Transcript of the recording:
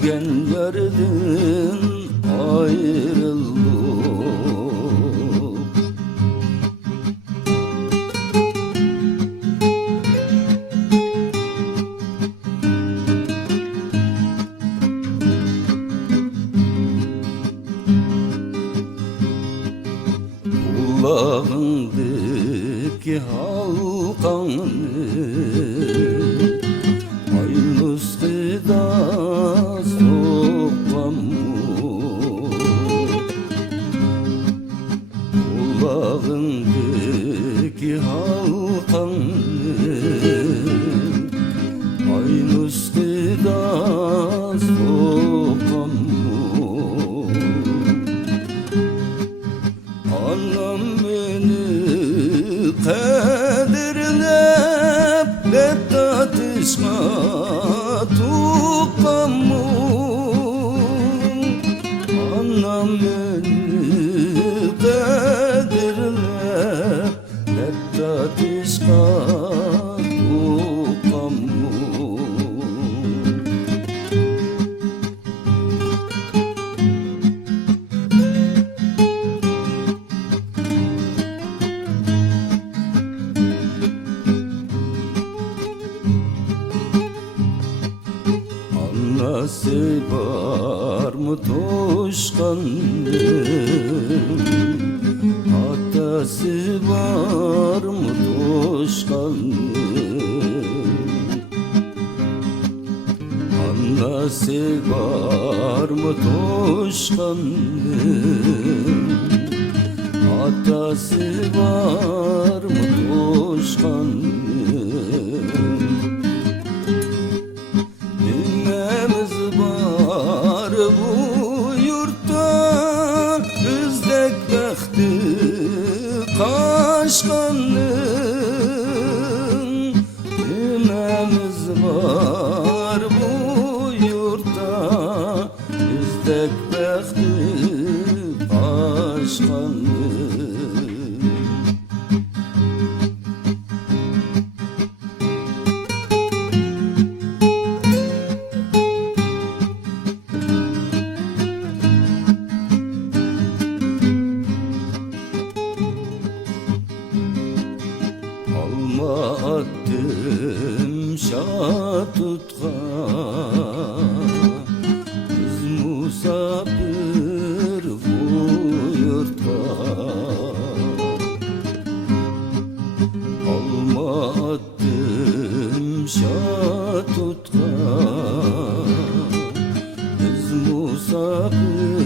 Sevgen yardan ayrıldık. Kulağındaki halkanı aynız kıda sokmamış. Kulağındaki halkanı aynız kıda sokmamış. Anam beni kaderlep tatışma tukamış. Anam beni kaderlep tatışma tukamış. Anası var mı toşkanın, atası var mı toşkanın? Anası var mı toşkanın, atası var mı toşkanın? Bu yurtta bizdek bəxti qaşqanın. Nimemiz var bu yurtta bizdek bəxti qaşqanın. Alma attım şat tutkan, biz musafir bu yurtta. Alma attım şat tutkan, biz musafir